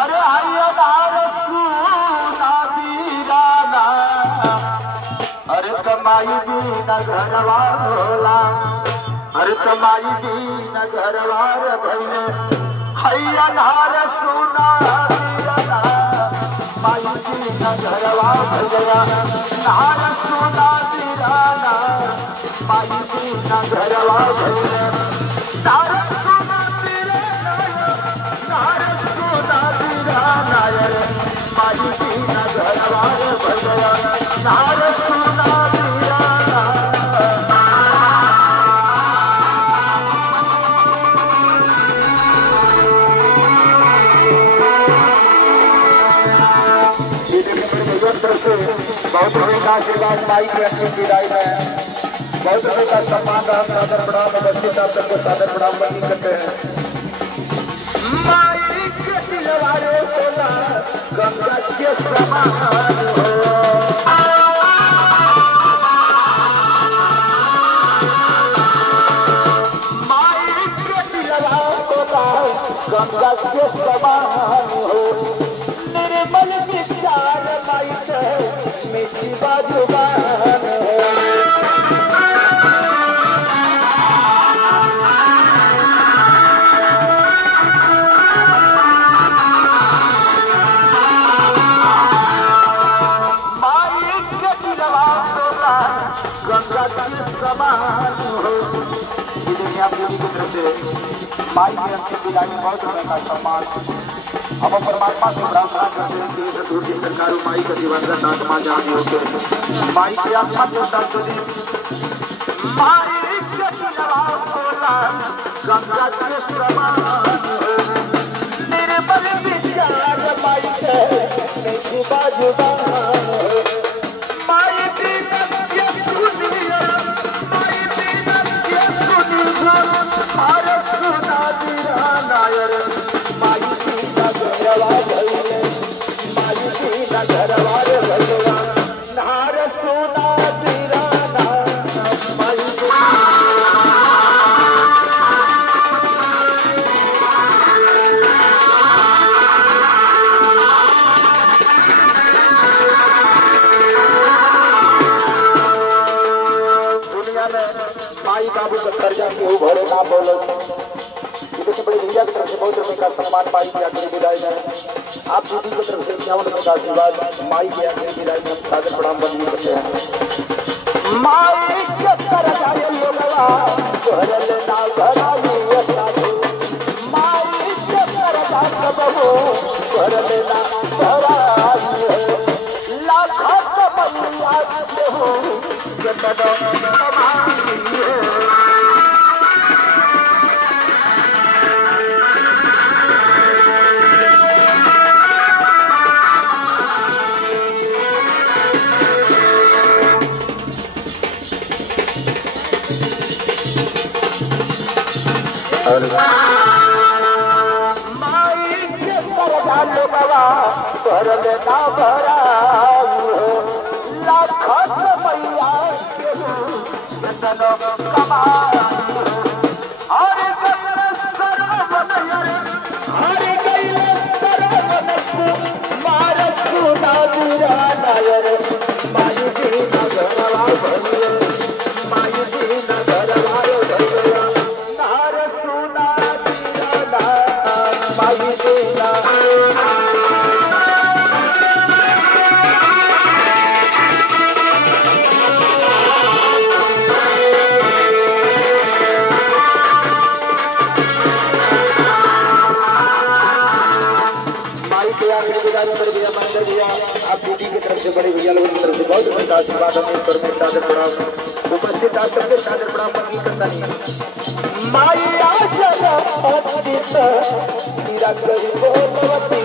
अरे अरे कमाई दीन घरवार होला, अरे कमाई दीन घरवार भैया हैया नार सुना माई दीन घरवा भैया नार सुना दीराना माई दीन घरवा भैया नार सुना दीराना नार सुना दीराना माई दीन घरवा भैया नार सुना दीराना। बहुत बड़े का आशीर्वाद माई के अपनी विदाई में बहुत बड़े का सम्मान सादर प्रणाम उपस्थित आप सबको सादर प्रणाम बंदी करते हैं। माई के दिलवारे सोना गंगा के समान हो, माई के दिलवारे सोना गंगा के समान हो, निर्मल विचार माई से मीठी बाजुबान है। माई के दिलवा तोला गंगा के समान हो। देखिए आप लोगों की तरफ से माई के अंतिम विदाई में बहुत बड़ा सम्मान। अब परमात्मा से प्रार्थना करते हैं कि सतगुरु जी सरकार माई का दिवंगत आत्मा जागी होकर माई की आत्मा के साथ दी। माई के दिलवा तोला गंगा के समान हो, निर्मल विचार माई के मीठी बाजुबान हो। माई बिना के दुनिया माई बिना के दुनिया हर सुना दीराना माई बिना घरवा भैया माई बिना घरवा भैया नार सुना दीराना माई दुनिया में माई बाबू का कर्जा केहू भरे ना बोलो। देखिए बड़े भैया की तरफ से बहुत रुपये का सम्मान माई की आखिरी विदाई में आप दीदी की तरफ से 51 रुपये का आशीर्वाद माई की आखिरी विदाई में सादर प्रणाम बंदी करते हैं। माई के कर्जा लोगवा भरल ना भराई माई के कर्जा सबो भरल ना भराई लाख कमैया हो जतनो कमाई माई के कर्जा लोगवा भरल ना भराई हो लाख कमैया जतनो कमाई हर गैल सरवन हर गैल सरवन मार सुना दीराना माई बिना घरवा भैया माई बिना घरवा भैया नार सुना दीराना माई बिना। आप दीदी की तरफ से बड़े भैया लोगों की तरफ से बहुत बड़ा आशीर्वाद हमें ईश्वर में सादर प्रणाम उपस्थित आप सबके सादर प्रणाम बंदी करता नहीं। माई आशा तेरा करी बोलवती